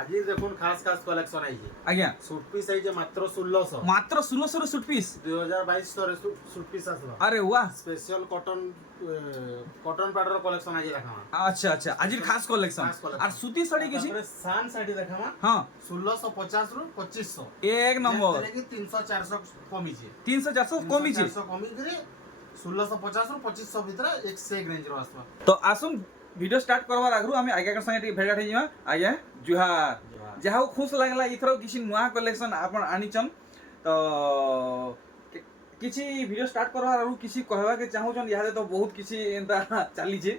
আজি দেখুন খাস খাস কলেকশন আইছে। আজ্ঞা সুট পিস আইছে মাত্র 1600। মাত্র 1600 রে সুট পিস 2022 রে সুট পিস আসবা। আরে ওয়াহ special cotton cotton pattern collection আইছে দেখামা। আচ্ছা আচ্ছা আজির খাস কালেকশন আর সুতি শাড়ি কিছু তারপরে সান শাড়ি দেখামা। হ্যাঁ 1650 রু 2500 এক নম্বর যেটা কি 300 400 কমিছে। 300 400 কমিছে 400 কমি করে 1650 রু 2500 ভিতরে এক সে রেঞ্জ র আসবা। তো আসুন ভিডিও স্টার্ট করবার আগরু আমি আজ্ঞার সঙ্গে টিকে ভেট হইজিমা। আজ্ঞা জুহার যাহাও খুশ লাগলা ইথর কিছু নয়া কালেকশন আপন আনিছন। তো কিছু ভিডিও স্টার্ট করবার আগরু কিছু কহবাকে চাহুছন ইহাদে তো বহুত কিছু এন্তা চালিছে।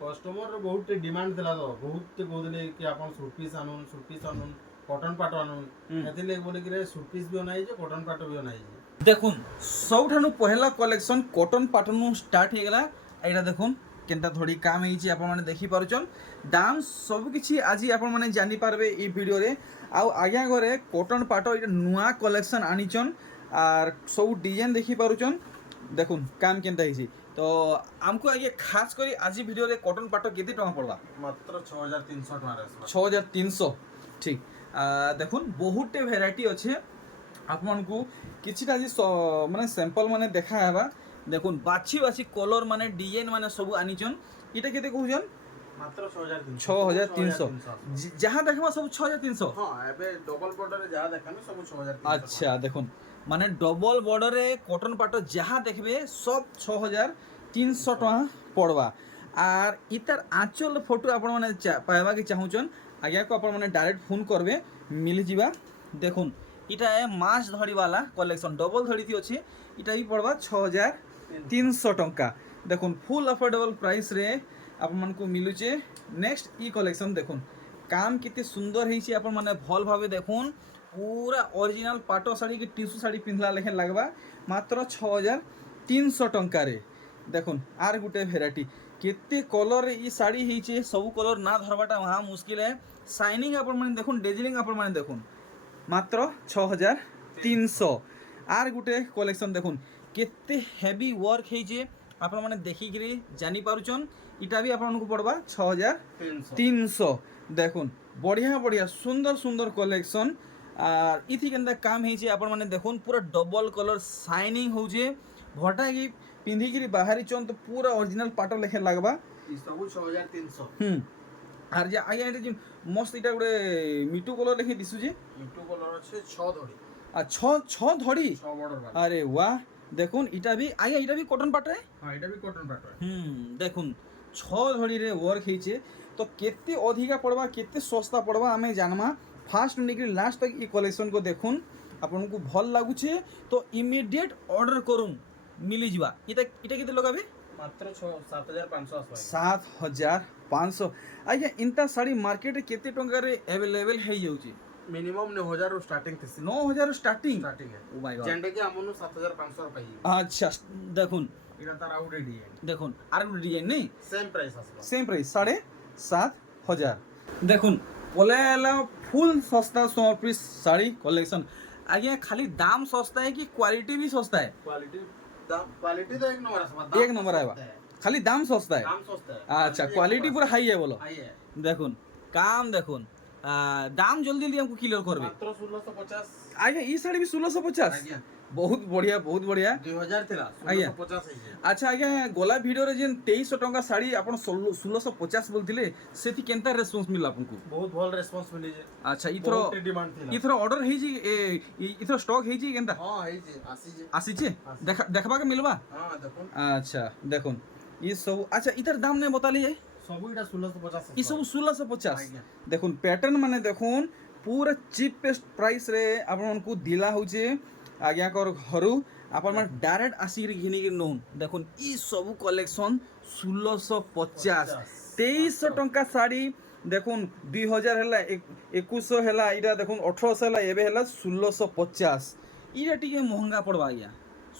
কস্টমর বহুত ডিমান্ড দিলা তো বহুত কହୁଥିଲେ କି ଆପଣ ସୁଟ୍ ପିସ୍ ଆନୁନ୍ କଟନ୍ ପାଟ ଆନୁନ୍ ଏଥିଲାଗି ବୋଲିକିରି ସୁଟ୍ ପିସ୍ ବି ଅନାଇଛେ କଟନ୍ ପାଟ ବି ଅନାଇଛେ। দেখুন সবঠানু পহেলা কলেকশন কটন পাটনু স্টার্ট হয়ে গেলা। এইটা দেখুন কেনটা ধরি কাম হয়েছে আপনার দেখি পারুছন। দাম সবকিছি আজি আপনার জানি পারবে এই ভিডিওরে। আউ আজ্ঞা ঘরে কটন পাট এটা নূয়া কলেকশন আনিছন আর সব ডিজাইন দেখি পারুছন। দেখুন কাম কেনটা হয়েছে। তো আমকু আগে খাস করে আজি ভিডিওরে কটন পাট কেতে টাকা পড়বা? মাত্র 6300 টাকা আসবা। 6300 ঠিক। দেখুন বহুতটে ভ্যারাইটি আছে ଆପଣଙ୍କୁ କିଛିଟା ଆଜି ମାନେ ସାମ୍ପଲ୍ ମାନେ ଦେଖା ହେବା। ଦେଖୁନ୍ ବାଛି ବାଛି କଲର୍ ମାନେ ଡିଜାଇନ୍ ମାନେ ସବୁ ଆନିଛନ୍। ଇଟା କେତେ କହୁଛନ୍? ମାତ୍ର 6300 6300 ଯାହା ଦେଖବା ସବୁ 6300। ହଁ ଏବେ ଡବଲ ବର୍ଡରରେ ଯାହା ଦେখামি ସବୁ 6300। আচ্ছা দেখুন মানে ডবল বর্ডরে কটন পাট যাহা দেখবে সব 6300 টাকা পড়বা। আর ইতার আঁচল ফটো আপন মানে পাইবাকে চাহুছন আজ্ঞাকে আপন মানে ডাইরেক্ট ফোন করবে মিলিଯିବା। দেখুন এটা মাছ ধরিবালা কলেকশন ডবল ধরিতি আছে। এটা ବି পড়বা 6300 টঙ্কা। দেখুন ফুল अफोर्डेबल প্রাইস রে আপনাদের মিলুছে। নেক্সট ই কলেকশন দেখুন কাম কেতে সুন্দর হয়েছে আপন মানে ভাল ভাবে দেখুন পুরা অরিজিনাল পাট শাড়ি কি টিস্যু শাড়ি পিঁধলা লেখে লাগবা মাত্র 6300 টঙ্কারে। দেখুন আর গোটে ভেরাইটি কেতে কলর ই শাড়ি হয়েছে সবু কলর না ধরবাটা মহা মুশকিল है। শাইনিং আপন মানে দেখুন ডেজিলিং আপন মানে দেখুন মাত্র 6300। আর গোটে কলেকশন দেখুন কেতে হেভি ওয়ার্ক হয়েছে আপন মানে দেখিকি জানি পারুছন। এটা বি আপনার পড়বা 6300। দেখুন বড়িয়া বড়িয়া সুন্দর সুন্দর কলেকশন। আর ইথি কেনতা কাম হয়েছে আপন মানে দেখুন পুরা ডবল কলর শাইনিং হচ্ছে ভটা কি পিঁধিকি বাহারিছন তো পুরা অরিজিনাল পাট লেখে লাগবা। ই ସବୁ 6300। আর যে আগে এটা যে মস্ত এটা গোটে মিটু কলর লেখে দিশুছে মিটু কলর আছে 6 ধরি আর ছ ধরি 6 বর্ডর বালা। আরে ওয়াহ দেখুন এটা বি আগে এটা বি কটন পাটে। হ্যাঁ এটা বি কটন পাট। দেখুন 6 ধড়িরে ওয়ার্ক হয়েছে। তো কেতে অধিকা পড়বা কেতে সস্তা পড়বা আমি জানমা। ফার্স্ট নেকি লাস্ট তক ই কলেকশন को দেখুন আপনাকে ভাল লাগুছে তো ইমিডিয়েট অর্ডর করুন মিলিযিবা। এটা এটা কেতে লগাবে? মাত্র 7500 আসবা। 7500 আজ্ঞা ইনতা শাড়ি মার্কেটে কেতে টঙ্কারে अवेलेबल হয়ে যাଉଛି? মিনিমাম 9000 ରୁ ଷ୍ଟାର୍ଟିଂ ଥିସି। 9000 স্টার্টিং। ଷ୍ଟାର୍ଟିଂ है ও মাই গড যেটা কি আমনু 7500 পাই। আচ্ছা দেখুন এটা তার আউট ডিজাইন দেখুন আর একটা ডিজাইন নেই সেম প্রাইস আসবা। Same price 7500। দেখুন বলে এলা ফুল সস্তা 100 পিস শাড়ি কলেকশন। আজ্ঞা খালি দাম সস্তা है कि क्वालिटी भी सस्ता है? क्वालिटी तो एक नंबर আসবা। एक नंबर आएगा खाली दाम सस्ता है। দাম সস্তা है। अच्छा क्वालिटी पूरा हाई है बोलो। হাই है দেখুন কাম দেখুন দাম জলদি জলদি हमको क्लियर করবে। মাত্র 1650। আজ্ঞা এই শাড়ি भी 1650 আজ্ঞা बहुत बढ़िया बहुत बढ़िया। 2000 ଥିଲା আজ্ঞা 1650 ହେଇছে। আচ্ছা আজ্ঞা গলা ভিডিওরে যেন 2300 টঙ্কা শাড়ি আপন 1650 বলଥିଲେ সেটি কেনতা রেসপন্স মিলা আপনকু? ବହୁତ ଭଲ ରେସ୍ପନ୍ସ ମିଳିছে। আচ্ছা ইথর ବହୁତ ଡିମାଣ୍ଡ ଥିଲା। ইথর অর্ডর ହେଇଛି ইথর স্টক ହେଇଛି কেনতা ହଁ ହେଇଛି ଆସିছে। আসিছে দেখবাকে মিলবা? ହଁ ଦେଖୁন আচ্ছা দেখুন ই সব আচ্ছা ইতার দাম নে বতালি যায় ସବୁ ଏଇଟା 1650। ই সব 1650। আজ্ঞা দেখুন প্যাটার্ন মানে দেখুন পুরা চিপেস্ট প্রাইস রে আপনার দিলা হচ্ছে আজ্ঞাকর ঘরু আপনার মানে ডাইরেক্ট আসিকি ঘিনিকি নৌন। দেখুন ই সবু কলেকশন 1650। 2300 টঙ্কা শাড়ি দেখুন 2000 হেলা 2100 হেলা এটা দেখুন 1800 হেলা এবে হেলা 1650। ইটা টিকে মহঙ্গা পড়বা আজ্ঞা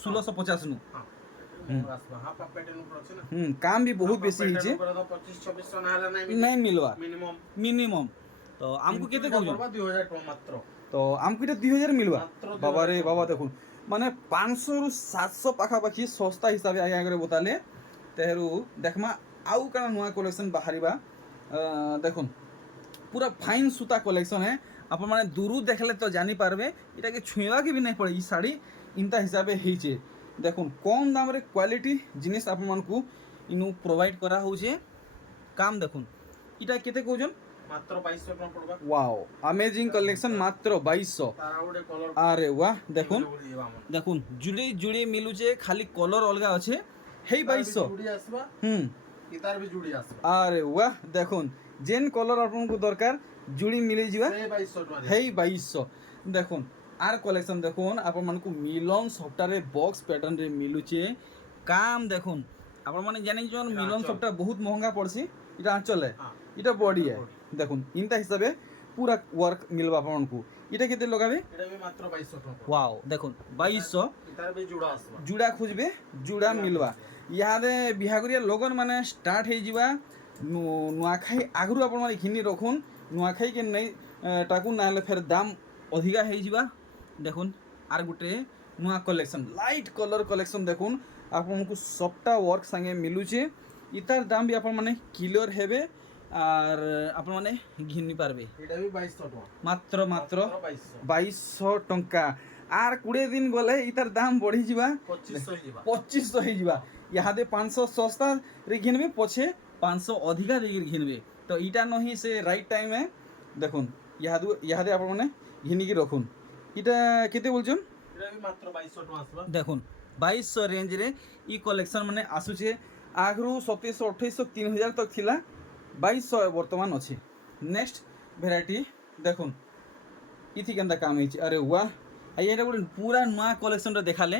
1650 নু। আসবা হাফ প্যাটার্ন উপর আছে না। কাম भी बहुत বেশি হইছে 25 2600 না হলে নাই নাই মিলবা মিনিমাম। মিনিমাম। তো আমকু কেতে কইছো? 2000 টাকা মাত্র। তো আমকু এটা 2000 মিলবা? মাত্র 2000 বাবা রে বাবা দেখুন মানে 500 রু 700 পাখাপাখি সস্তা হিসাবে আগে আগে বতালে তেহরু দেখমা আউ কানা নয়া কলেকশন বাহারিবা। দেখুন पूरा फाइन सूता कलेक्शन है अपन माने दूरू देखले तो जानी पारबे इटा के छुईवा के भी नहीं पड़े ई साड़ी इंता हिसाबे ହେଇଛେ देखुन कम दाम रे क्वालिटी जिनिस अपन मन को इनु प्रोवाइड करा होछे काम देखुन इटा केते कहउजन मात्र 2200 टका पड़बा वाओ अमेजिंग कलेक्शन मात्र 2200 तारा गुडे कलर अरे वाह देखुन देखुन जुड़ी जुड़ी मिलुचे खाली कलर अलगा अच्छे हेई 2200 जुड़ी आसबा इतार भी जुड़ी आसबा अरे वाह देखुन जेन कलर आपन को दरकार जुड़ी मिले जीवा से 2200 टका हेई 2200 देखुन आर कलेक्शन देखुन आपन मन को मिलन सफ्टा रे बॉक्स पैटर्न रे मिलुचे काम देखुन आपन माने जानि जोन मिलन सफ्टा बहुत महंगा पड़सी इटा आंचल है इटा बॉडी है देखुन इनता हिसाबे पूरा वर्क मिलबा आपन को इटा केते लगाबे एटा भी मात्र 2200 टका वाओ देखुन 2200 इतार भी जुड़ा आसबा जुड़ा खोजबे जुड़ा मिलवा इहादे बिहागुरिया लोगन माने स्टार्ट हे जीवा नुआखाई आगरु आपन माने घिनी रखुन नुआखाई के नहीं टाकुन ना फिर दाम अधिका हे जीवा देखुन आर गुटे नुआ कलेक्शन लाइट कलर कलेक्शन देखुन आपन को सबटा वर्क संगे मिलुचे इतार दाम भी आपन माने क्लियर हेबे আর আপনার মানে ঘিনি পারবে এটা भी 2200 টাকা মাত্র মাত্র 2200 টঙ্কা আর 20 দিন গলে ইতার দাম বড়ি যা 2500 হয়ে যা ইহাদে 500 সস্তা রে ঘিনবে পছে 500 অধিকা দিয়ে ঘিনবে তো ইটা নহি সে রাইট টাইমে দেখুন ইহাদে আপনার মানে ঘিনিকি রাখুন এটা কেতে বলছেন এটা भी मात्र 2200 টাকা আসবা দেখুন 2200 রেঞ্জ রে ই কলেকশন মানে আসুছে আগরু 2700 2800 3000 तक थिला 2200 बर्तमान अच्छे नेक्स्ट भेराइटी देखुन इथि केंता काम है अरे वाह ये गोटे पूरा नुआ कलेक्शन देखाले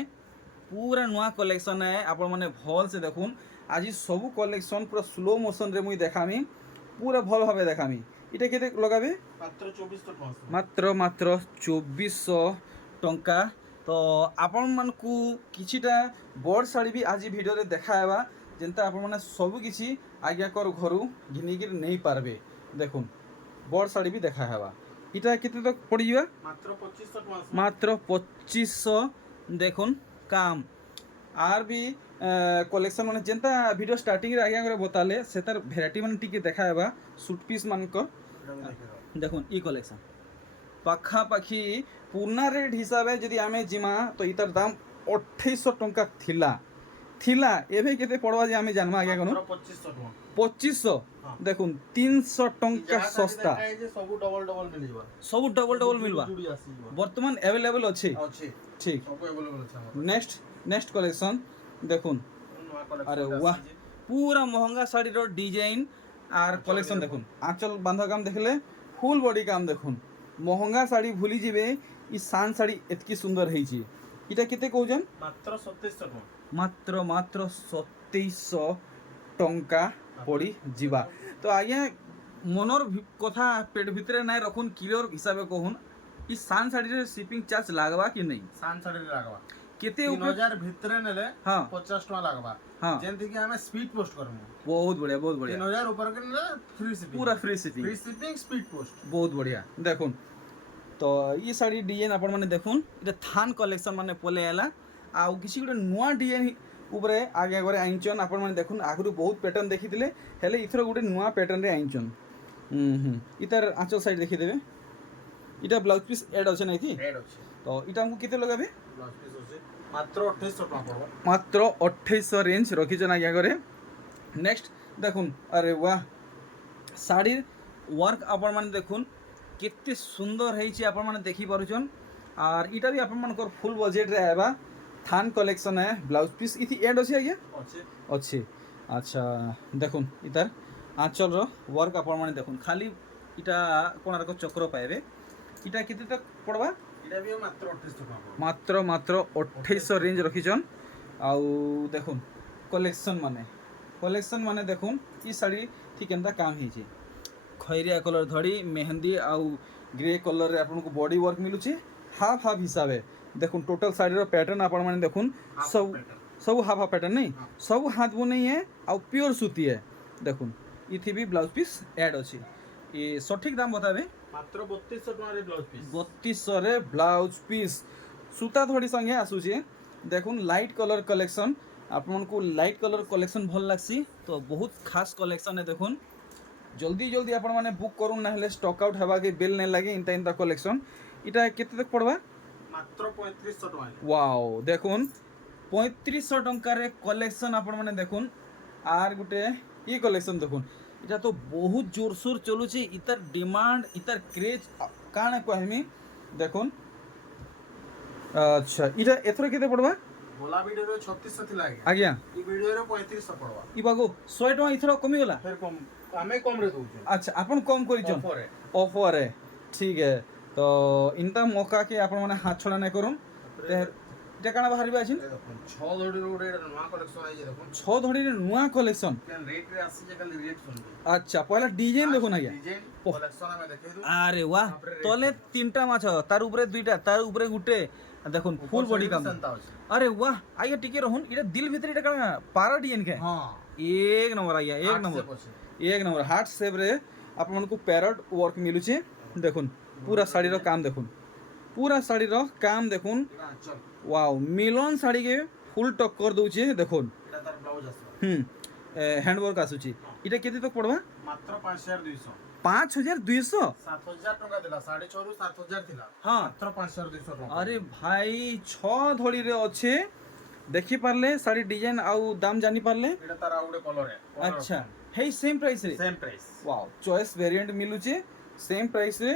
पूरा नुआ कलेक्शन है आपण मैंने भल से देखुन आज सबू कलेक्शन पूरा स्लो मोशन रे मुई देखामी पूरा भल भाव देखामी इटा केते लगाबे मात्र 2400 टका मात्र मात्र 2400 टंका तो आपण मन को किछिटा बड़ साड़ी भी आज वीडियो रे देखाएबा जेनता आपण माने सब किछि आज्ञा कर घरु घिनिकिर नहीं पारबे देखुन बड़ साड़ी भी देखा हेबा इटा केते तक पड़ी जीवा मात्र 2500 टका मात्र 2500 देखुन काम आर भी कलेक्शन माने जेनता वीडियो स्टार्टिंग रे आज्ञा करे बताले सेतार वैरायटी माने टिके देखा हेबा सूट पीस मान को देखुन ई कलेक्शन पाखा पाखी पुराना रेट हिसाब है जदि आमे जिमा तो इतार दाम 2800 टंका थिला एबे केते पड़वा जे आमे जानमा आज्ञा कनु 2500 टका 2500 देखुन 300 टंका सस्ता सब डबल डबल मिल जबा सब डबल डबल मिलबा जुड़ी आसी जबा वर्तमान अवेलेबल अछि ठीक सब अवेलेबल अछि नेक्स्ट कलेक्शन देखुन अरे वाह पूरा महंगा साड़ी रो डिजाइन आर कलेक्शन देखुन आंचल बांधा काम देखले फुल बॉडी काम देखुन महंगा साड़ी भूली जिबे ई शान साड़ी एतकी सुंदर है छी इटा केते कहउजन मात्र 2700 टका मात्र मात्र 2700 टंका पड़ी जीवा तो आज्ञा मनर कथा पेट भितरे ना रखुन क्लियर हिसाब कहून ई शान साड़ी रे शिपिंग चार्ज लागबा कि नहीं शान साड़ी रे लागबा केते 3000 भितरे नेले हां 50 टका लागबा हां जेंति कि हमें स्पीड पोस्ट करमु बहुत बढ़िया 3000 ऊपर के नेले फ्री शिपिंग पूरा फ्री शिपिंग स्पीड पोस्ट बहुत बढ़िया देखुन तो ये साड़ी डिजाइन आपण माने देखुन इटा थान कलेक्शन माने पले आला आ किसी गोटे नुआ डिजाइन ऊपर आगे आगे आईचन आपण माने देखुन आगु बहुत पैटर्न देखिथिले हेले इथर गोटे नुआ पैटर्न रे आईचन इतर आंचल साइड देखि देबे इटा ब्लाउज पीस ऐड होछ नै थी ऐड होछ तो इटा हमको किते लगाबे ब्लाउज पीस होछ मात्र 2800 टका पड़बो मात्र 2800 रेंज रखिचन आगे आगे नेक्स्ट देखुन अरे वाह साड़ी वर्क आपण माने देखुन केते सुंदर है छी आपण माने देखि पारुचन और इटा भी आपण मानकर फुल बजेट रे आबा थान कलेक्शन है ब्लाउज पीस इथि एड अछि आज्ञा अच्छे अच्छा देखुन इतार आंचल रो वर्क आपण माने देखुन खाली इटा कोणार को चक्र पाएबे इटा केते तक पड़बा इटा भी मात्र 2800 टका मात्र मात्र 2800 रेंज रखिचन आउ देखुन कलेक्शन माने देखुन ई साड़ी थी केनता काम हे छी खैरिया कलर धड़ी मेहंदी आउ ग्रे कलर रे आपन को बॉडी वर्क मिलुची हाफ हाफ हिसाब है देखुन टोटल साड़ी रो पैटर्न आपण माने देखुन सब हाफ हाफ पैटर्न नहीं सब हाथ बुनै है आउ प्योर सूती है देखुन इथि भी ब्लाउज पीस ऐड अछि ये सठिक दाम बताबे मात्र 3200 टका रे ब्लाउज पीस 3200 रे ब्लाउज पीस सूता धड़ी संगे आसुची देखुन लाइट कलर कलेक्शन आपन को लाइट कलर कलेक्शन भल लागसी तो बहुत खास कलेक्शन है देखुन जल्दी जल्दी आपण माने बुक करूँ ना हेले स्टॉक आउट हवा के बेल नहीं लगे इंता इंता कलेक्शन इटा केते तक पड़वा मात्र 3500 टका वाओ देखुन 3500 टंकार कलेक्शन आपण माने देखुन आर गुटे ई कलेक्शन देखुन इटा तो बहुत जोरसोर चलुची इतर डिमांड इतर क्रेज काने कहमी देखुन अच्छा इटा एथरो केते पड़वा बोला वीडियो रे 3600 थिला आज्ञा ई वीडियो रे 3500 पड़वा ई बागो 100 टका इथरो कमी गला फिर कम हमें कम रे दउछु अच्छा अपन कम करिजन ऑफर है ऑफर है ठीक है तो इनता मौका के आपण माने हाथ छोड़ा नहीं करूँ ते काना बाहर आछिन देखो 6 धड़ी रे नवा कलेक्शन आई जे देखो 6 धड़ी नुआ कलेक्शन केन रेट रे आसी जे खाली रेट सुन अच्छा पहला डिजाइन देखो ना डिजाइन कलेक्शन में देखे दू अरे वाह तले तीनटा माछ तार ऊपरे दुईटा तार ऊपरे गुटे देखुन फुल बॉडी काम अरे वाह आइए टिके रहून इटा दिल भीतर इटा काना पारा डिजाइन के हां एक नंबर आइया एक नंबर हार्ट शेप रे आपण मन को पैरट वर्क मिलु छे देखुन पूरा साड़ी रो काम देखुन पूरा साड़ी रो काम देखुन वाओ मिलन साड़ी के फुल टक्कर दउछे देखुन एटा तार ब्लाउज आसे हैंड वर्क आसुची इटा केते तक पड़वा मात्र 5200 5200 7000 टका दिला 6.5 रु 7000 थिला हां मात्र 5200 टका अरे भाई 6 धड़ी रे अच्छे देखि पारले साड़ी डिजाइन आउ दाम जानी पारले एटा तार आउडे कलर है अच्छा हे सेम प्राइस रे same price wow choice variant मिलुचे सेम प्राइस रे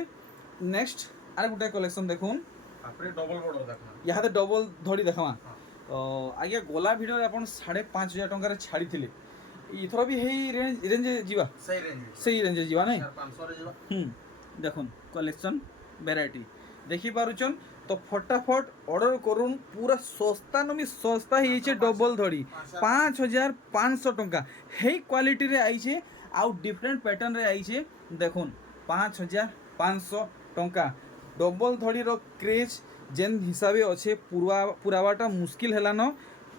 नेक्स्ट आर गुटे कलेक्शन देखुन आपरे डबल बॉर्डर देखना यहाँ तो डबल धड़ी देखमा तो आगे गोला वीडियो अपन 5500 टंका रे छाड़ी थिले इथरो भी हेई रेंज जीवा सही रेंज जीवा नहीं 500 रे जीवा देखुन कलेक्शन वैरायटी देखि पारुचन तो फटाफट ऑर्डर करूँ पूरा सस्ता नमी सस्ता ही छे डबल धड़ी 5500 टंका हे क्वालिटी रे आई छे आउ डिफरेंट पैटर्न रे आई छे देखुन 5500 टंका डबल धड़ी रो क्रेज जेन हिसाबे अच्छे पुरावाटा मुश्किल है न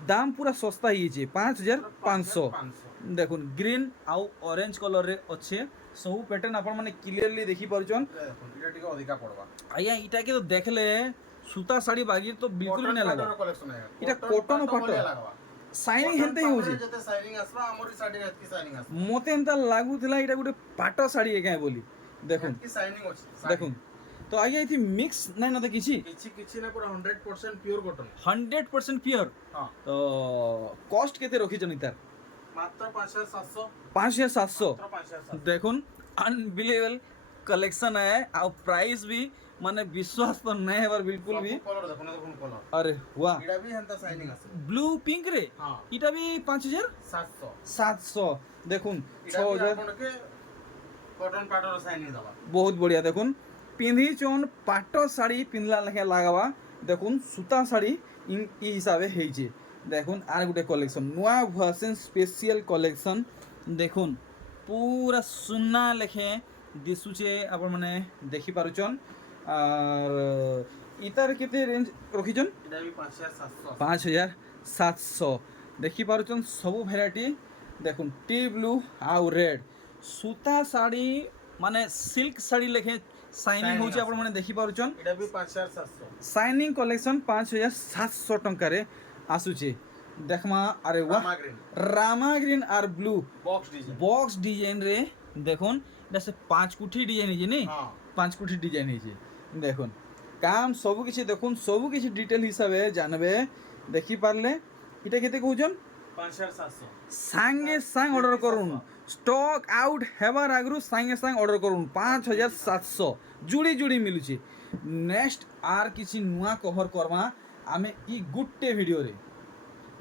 दाम पूरा सस्ता ही छे 5500 देखुन ग्रीन आउ ऑरेंज कलर रे अच्छे सब पैटर्न आपण माने क्लियरली देखि पारुचन इटा टिके अधिका पड़वा आया इटा के तो देखले सूता साड़ी बागिर तो बिल्कुल भी नहीं लगा कलेक्शन है इटा कॉटन पाटो साइनिंग हेंते होजी जते साइनिंग आसबा हमरी साड़ी एतकी साइनिंग आस मोते एंता लागुथिला इटा गुटे पाटो साड़ी एकाय बोली देखुन एतकी साइनिंग अछि देखुन तो आगे इथि मिक्स नहीं ना किछि किछि ना पूरा 100% प्योर कॉटन 100% प्योर हां तो कॉस्ट केते रखि जन इतार मात्र 5700 5700 मात्र 5700 देखुन अनबिलीवेबल कलेक्शन है और प्राइस भी माने विश्वास तो नहीं है बिल्कुल भी कलर देखुन कलर अरे वाह इडा भी हंता साइनिंग आसे ब्लू पिंक रे हां इटा भी 5700 700 देखुन 6000 अपन के कॉटन पाटर साइनिंग दबा बहुत बढ़िया देखुन पिंधी चोन पाटो साड़ी पिंधला लेखे लगावा देखुन सूता साड़ी इन ई हिसाबे हेइचे देखुन आर गुटे कलेक्शन नुआ वर्जन स्पेशल कलेक्शन देखुन पूरा सुन्ना लेखे दिसुचे आपण माने देखि पारुचन और इतार केते रेंज रखिचन इडा भी 5700 5700 देखि पारुचन सब वैरायटी देखुन टी ब्लू आउ रेड सूता साड़ी माने सिल्क साड़ी लेखे साइनिंग होचे आपण माने देखि पारुचन इडा भी 5700 साइनिंग कलेक्शन 5700 टंका रे आसुचे देखमा अरे वाह रामा ग्रीन आर ब्लू बॉक्स डिजाइन रे देखुन जैसे 5 कुठी डिजाइन है नहीं हां 5 कुठी डिजाइन है देखुन काम सब किछि देखुन सब किछि डिटेल हिसाबे जानबे देखि पारले इटा केते कहउजन 5700 सांगे सांग ऑर्डर करूँ स्टॉक आउट हेबार आगरू सांगे सांग ऑर्डर करूँ 5700 जुड़ी जुड़ी मिलुची नेक्स्ट आर किछि नुआ कवर करवा आमे ई गुट्टे वीडियो रे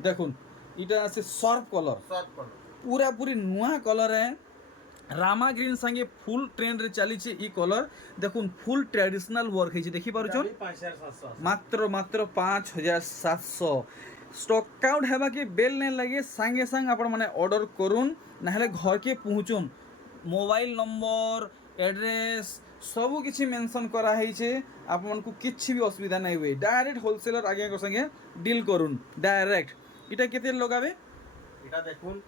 देखुन इटा से सर्फ कलर पूरा पूरी नुआ कलर है रामा ग्रीन संगे फुल ट्रेंड रे चली छे ई कलर देखुन फुल ट्रेडिशनल वर्क है देखि पारुचन 5700 मात्र मात्र 5700 स्टॉक आउट हेबा के बेल नहीं लगे सांगे सांग आपण माने ऑर्डर करूँ ना हेले घर के पहुँचुन मोबाइल नंबर एड्रेस सब किछि मेंशन करा है छे आपन को किछि भी असुविधा नहीं हुए डायरेक्ट होलसेलर आगे को संगे डील करूँ डायरेक्ट इटा केते लगावे इटा देखुन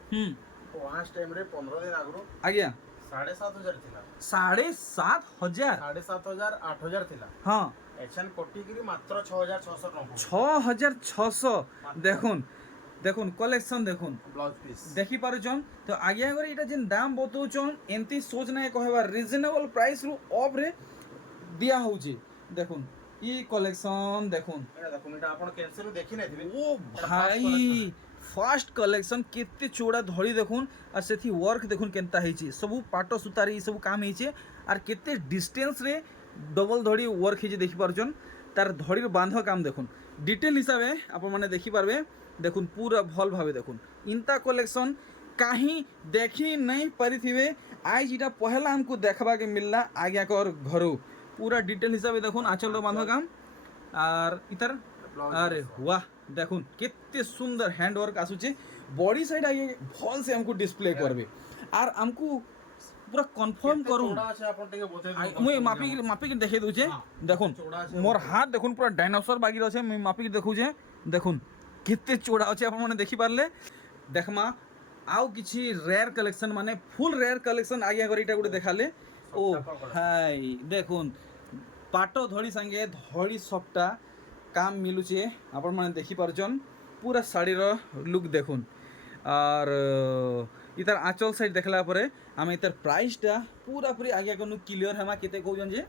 पांच टाइम रे 15 दिन आगरो आज्ञा 7500 थिला 7500 7500 8000 थिला हां एक्शन कोटी गिरी मात्र 6600 टका 6600 देखुन দেখুন কলেকশন দেখুন ব্লাউজ পিস দেখি পাରୁଛନ୍ ତ ଆଜ୍ଞା କରି ଏଇଟା ଯେନ୍ ଦାମ ବତଉଛନ୍ ଏମିତି ସୋଚ ନାଇଁ କହିବା ରିଜନେବଲ ପ୍ରାଇସ ରୁ ଅଫ୍ ରେ ଦିଆ ହଉଛି ଦେଖୁন ଇ କଲେକ୍ସନ ଦେଖୁন এটা দেখুন এটা ଆପଣ କ୍ୟାନ୍ସେଲ ଦେଖି ନାଇଥିବେ ଓ ଭାଇ ফার্স্ট কলেকশন কেতে চৌড়া ধড়ি দেখুন আর সেথি ওয়ার্ক দেখুন কেনতা হয়েছে সবু পাট সুতারি সবু কাম হয়েছে আর কেতে ডিস্টেন্স রে ডবল ধড়ি ওয়ার্ক হয়েছে দেখি পারছন তার ধড়ির বাঁধ কাম দেখুন ডিটেল হিসাবে আপন মানে দেখি পারবে দেখুন পুরা ভাল ভাবে দেখুন ইনতা কলেকশন কাহি দেখি নাই পারিথিবে আজ এটা পহলা हमको देखबा के मिलला आज्ञा कर घरो पूरा डिटेल हिसाब से देखुन आंचल रो बांधो काम আর ইতার আরে वाह দেখুন কেতে সুন্দর হ্যান্ড ওয়ার্ক আসুছে বডি সাইড আগে ভাল সে हमको ডিসপ্লে করবে আর हमको পুরা কনফার্ম করুন চৌড়া আছে আপন টিকে বতেই মুই মাপিকি দেখে দউছে দেখুন মোর হাত দেখুন পুরা ডাইনোসর বাগি আছে মুই মাপিকি দেখুছে দেখুন কেতে চৌড়া আছে আপন মানে দেখি পারলে দেখমা আউ কিছু রেয়ার কালেকশন মানে ফুল রেয়ার কালেকশন আগে করে এটা গুলো দেখালে ও হাই দেখুন পাট ধড়ি সাঙ্গে ধড়ি সবটা কাম মিলুছে আপন মানে দেখি পারছন পুরা শাড়ির লুক দেখুন আর ইতার আঁচল সাইড দেখলা পরে আমি ইতার প্রাইসটা পুরাপুরি আগে কোনো ক্লিয়ার হেমা কেতে কৌছন যে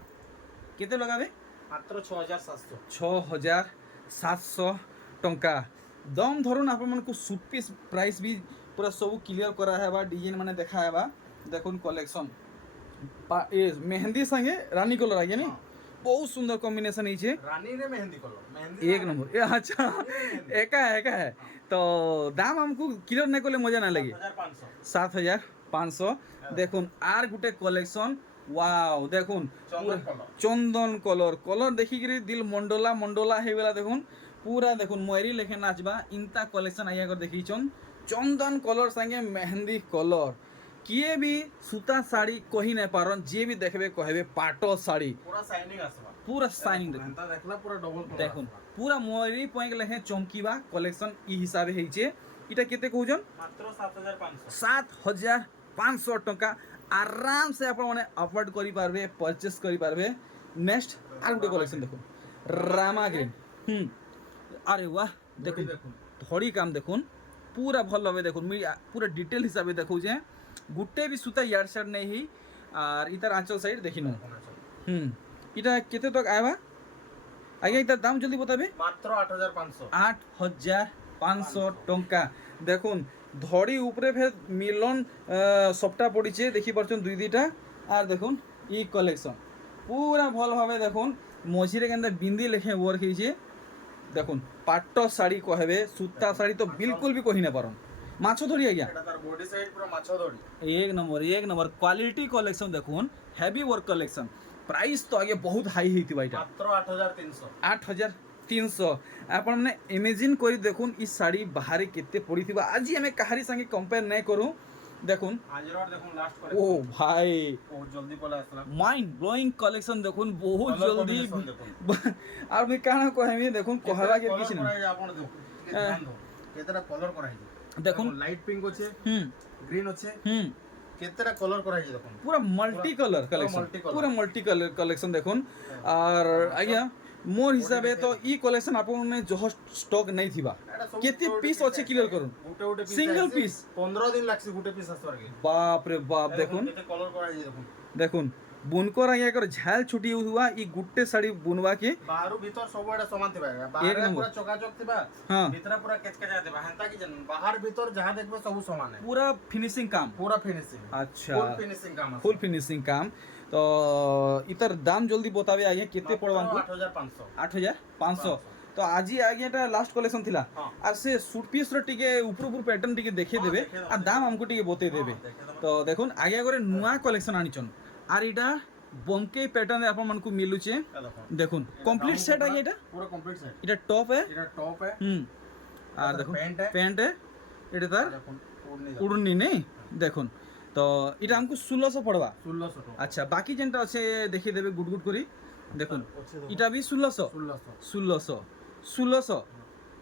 কেতে লগাবে মাত্র 6700 6700 টঙ্কা দম ধরুন আপনার সুট পিস প্রাইস भी पूरा सब क्लियर करा है डिजाइन माने देखा है देखुन कलेक्शन ए मेहंदी संगे रानी कलर आगे नहीं बहुत सुंदर कॉम्बिनेशन है रानी रे मेहंदी कलर मेहंदी एक नंबर ए अच्छा एका है तो दाम हमको क्लियर नहीं करले मजा ना लगे 7500 देखुन आर गुटे कलेक्शन वाओ देखुन चंदन कलर कलर देखी दिल मंडोला मंडोला हे वाला देखुन पूरा देखुन मोयरी लेखे नाचबा इनता कलेक्शन आइया कर देखी चंदन कलर संगे मेहंदी कलर किए भी सूता साड़ी कही नहीं पारन जे भी देखबे कहबे पाटो साड़ी पूरा शाइनिंग आसबा पूरा शाइनिंग एंता देखला पूरा डबल कलर देखुन पूरा मोयरी पॉइंट लेखे चमकीबा कलेक्शन ई हिसाबे हेइचे इटा केते कहउजन मात्र 7500 7500 टका आराम से आपण माने अफोर्ड करि पारबे परचेस करि पारबे नेक्स्ट आर गुटे कलेक्शन देखुन रामा ग्रीन अरे वाह देखुन धड़ी काम देखुन पूरा भल भावे देखुन पूरा डिटेल हिसाब से देखु जे गुटे भी सूता यार साइड नहीं ही और इतार आंचल साइड देखिनो इटा केते तक आइबा आगे इतार दाम जल्दी बताबे मात्र 8500 8500 टंका देखुन धड़ी ऊपरे फिर मिलन सबटा पड़ीचे देखि परछन दुई दुईटा और देखुन ई कलेक्शन पूरा भल भावे देखुन मझिरे केनता बिंदी लेखे वर्क हिचे देखुन पाट शाड़ी कहबे सूता शाड़ी तो बिल्कुल भी कही ना पारन माछो धड़ी आ गया এটা তার বডি সাইড পুরো মাছো ধড়ি एक नंबर क्वालिटी कलेक्शन देखुन हेवी वर्क कलेक्शन प्राइस तो आगे बहुत हाई हेती भाईटा মাত্র 8300 8300 आपण माने इमेजिन करी देखुन ई साड़ी बाहर केते पड़ी थिबा आज हमें कहारी संगे कंपेयर नहीं करू देखुन हाजिर देखुन लास्ट करे ओ भाई बहुत जल्दी पला असला माइंड ब्लोइंग कलेक्शन देखुन बहुत जल्दी और मैं कहना कहमी देखुन कहबा के किछ ना आपण देखो ध्यान दो केतरा कलर कराई देखुन लाइट पिंक আছে ग्रीन আছে केतरा कलर कराई देखुन पूरा मल्टी कलर कलेक्शन पूरा मल्टी कलर कलेक्शन देखुन और आज्ञा मोर हिसाबे तो ई कलेक्शन आपन ने जो स्टॉक नहीं थिबा केते पीस अच्छे क्लियर करूं गुटे गुटे पीस सिंगल पीस 15 दिन लागसी गुटे पीस आसवार के बाप रे बाप देखुन केते कलर कराई देखुन देखुन बुनकर आज्ञा कर झाल छुटी हुआ ई गुट्टे साड़ी बुनवा के बाहर भीतर सब एडा समान थिबा बाहर पूरा चकाचक थिबा हां भीतर पूरा केचकेचा थिबा हंता की जन बाहर भीतर जहां देखबे सब समान है पूरा फिनिशिंग काम पूरा फिनिशिंग अच्छा फुल फिनिशिंग काम फुल फिनिशिंग काम तो इतर दाम जल्दी बताबे आगे केते पड़वा 8500 तो आज ही आगे एटा लास्ट कलेक्शन थिला और से सूट पीस रो टिके ऊपर ऊपर पैटर्न टिके देखे देबे और दाम हमको टिके बते देबे तो देखुन आगे करे नुआ कलेक्शन आनिचन और इटा बमके पैटर्न अपन मन को मिलुचे देखुन कंप्लीट सेट आगे एटा पूरा कंप्लीट सेट इटा टॉप है और देखो पैंट है इटा तार उड़नी नहीं देखुन तो इटा हमको 1600 पड़वा 1600 अच्छा बाकी जेनटा আছে দেখি দেবে গুড গুড করি দেখুন এটা भी 1600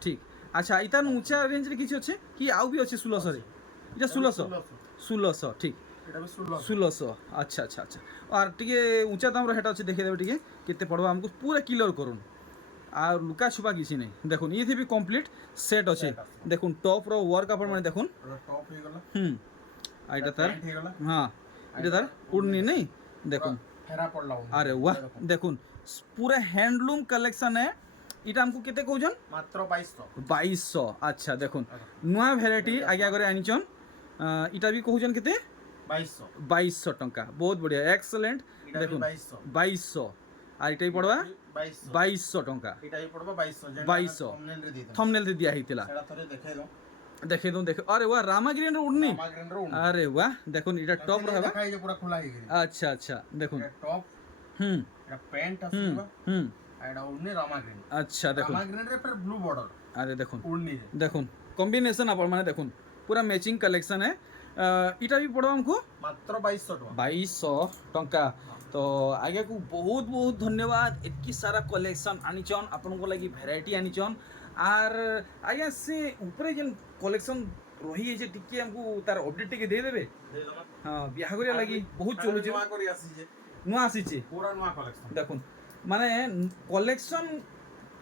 ঠিক আচ্ছা ইতার উঁচা রেঞ্জ রে কিছু আছে কি আউ भी আছে 1600 রে এটা 1600 ঠিক এটা भी 1600 अच्छा अच्छा अच्छा और टिके ऊंचा दाम रो हेटा আছে দেখে দেবে টিকে কেতে পড়বা हमको पूरा क्लियर করুন আর লুকা ছুপা কিছু নাই দেখুন ইথি বি কমপ্লিট সেট আছে দেখুন টপ র ওয়ার্ক আপন মানে দেখুন টপ হয়ে গলা আর এটা তার হয়ে গলা হ্যাঁ এটা তার উড়নি নেই দেখুন ফেরা পড়লা আরে वाह দেখুন পুরা হ্যান্ডলুম কালেকশন है এটা আমকু কেতে কହୁছন মাত্র 2200 আচ্ছা দেখুন নয়া ভ্যারাইটি আগে আগে আনিছন এটা বি কହୁছন কেতে 2200 টঙ্কা বহুত বড়িয়া এক্সেলেন্ট দেখুন 2200 আর এটাই পড়বা 2200 টঙ্কা এটাই পড়বা 2200 2200 থম্বনেল রে দিতা থম্বনেল তে দিয়া হইতিলা সেটা থরে দেখাই দাও দেখে দઉં দেখে আরে वाह রামাগ্রিন র উড়নি মাগ্রেন্ডর উন আরে वाह দেখুন এটা টপ র হবা দেখাই যে পুরা খোলা হয়ে গেল আচ্ছা আচ্ছা দেখুন এটা টপ হুম এটা প্যান্ট হুম আসিবা হুম আর এটা উন্নি রামাগ্রেন্ড আচ্ছা দেখুন রামাগ্রেন্ড রে पर ব্লু বর্ডর আরে দেখুন উন্নি দেখুন কম্বিনেশন আপন মানে দেখুন পুরা ম্যাচিং কালেকশন है এটা भी পড়বা हमको মাত্র 2200 টাকা 2200 টঙ্কা তো আগে কু বহুত বহুত ধন্যবাদ এতকি সারা কলেকশন আনিছন আপনার লাগি ভ্যারাইটি আনিছন আর আজ্ঞা সে উপরে যেন কলেকশন রহি যাইছে টিকে আমকু তার আপডেট টিকে দিয়ে দেবে দেই দমা হ্যাঁ বিয়া করিয়া লাগি বহুত চলুছে নয়া করি আসিছে নূয়া আসিছে পুরা নয়া কালেকশন দেখুন মানে কলেকশন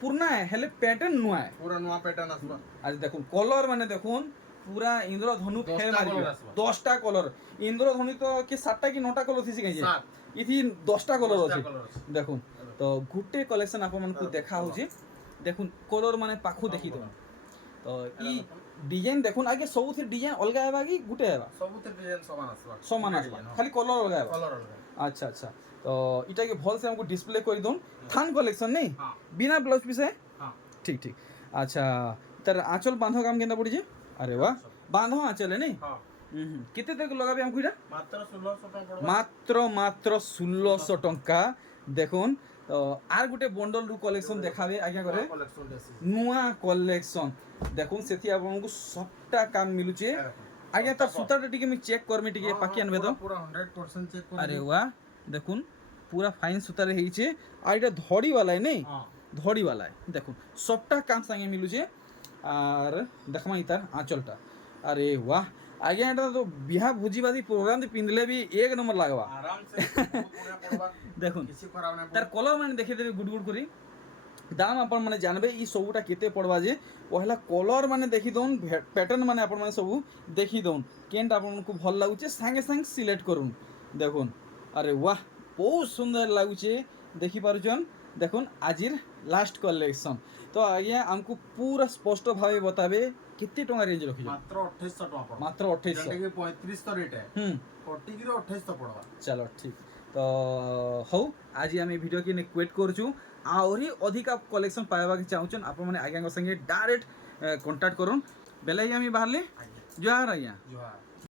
পুরনা হেলে প্যাটার্ন নূয়া পুরা নয়া প্যাটার্ন আসবা আজ দেখুন কলর মানে দেখুন পুরা ইন্দ্রধনু ফে 10টা মারি colour আসবা। 10টা কলর ইন্দ্রধনু তো কি 7টা কি 9টা কলর থিসি গাইছে 7 ইথি 10টা কলর 10টা আছে colour আছে। দেখুন তো গুটে কালেকশন আপনাদের দেখা হচ্ছে দেখুন কলর মানে পাখু দেখি তো তো ই ডিজাইন দেখুন আগে সবুথে ডিজাইন অলগা হেবা কি গুটে হেবা ସବୁতে ডিজাইন সমান আসবা সমান আসবা খালি কলর অলগা হেবা কলর অলগা আচ্ছা আচ্ছা তো এটাকে ভালসে আমাকে ডিসপ্লে করে দিন থান কালেকশন নেই হ্যাঁ বিনা ব্লাউজ পিসে হ্যাঁ ঠিক ঠিক আচ্ছা তার আঁচল বাঁধো কাম কেনতা পড়িছে আরে বাহ বাঁধো আঁচলে নেই হ্যাঁ কেতে থেকে লগাবে আমাকে এটা মাত্র 1600 টাকা পড়বা মাত্র মাত্র 1600 টঙ্কা দেখুন তো আর গোটে বন্ডল রু কলেকশন দেখাবে আজ্ঞা করে কলেকশন দেসি নূয়া কলেকশন দেখুন সেটি আপনাকে সবটা কাম মিলুছে আজ্ঞা তার সুতাটা টিকে আমি চেক করমি টিকে পাকি আনবে তো পুরা 100% চেক করে আরে বাহ দেখুন পুরা ফাইন সুতারে হয়েছে আর এটা ধড়ি বালায় নেই হ্যাঁ ধড়ি বালায় দেখুন সবটা কাম সাঙ্গে মিলুছে আর দেখমা ইতার আঁচলটা আরে বাহ আজ্ঞা এটা তো বিহা ভোজিবাজি প্রোগ্রাম পিঁধলে বি এক নম্বর লাগবা आराम से बहुत बढ़िया पड़वा দেখুন किसी खराब नहीं তার কলর মানে দেখে দেবে গুড গুড করে দাম আপন মানে জানবে ই সবুটা কেতে পড়বা যে পহলা কলর মানে দেখি দউন প্যাটার্ন মানে আপন মানে সবু দেখি দউন কেনটা আপনাকে ভাল লাগুছে সাঙ্গে সাঙ্গে সিলেক্ট করুন দেখুন আরে বাহ বহুত সুন্দর লাগুছে দেখি পারুছন দেখুন আজির লাস্ট কালেকশন তো আজ্ঞা আমকু পুরা স্পষ্ট ভাবে बताबे कितने टका रेंज रखी मात्र 2800 टका पड़वा मात्र 2800 जंटे के 3500 रेट है 40 किलो 2800 पड़वा चलो ठीक तो हौ आज आम भिडियो की क्वेट करूँ आहरी अधिका कलेक्शन पाइबा चाहून आप आज्ञा संगे डायरेक्ट कंटाक्ट करूँ बेले आम बाहर जुहार आज्ञा जुहार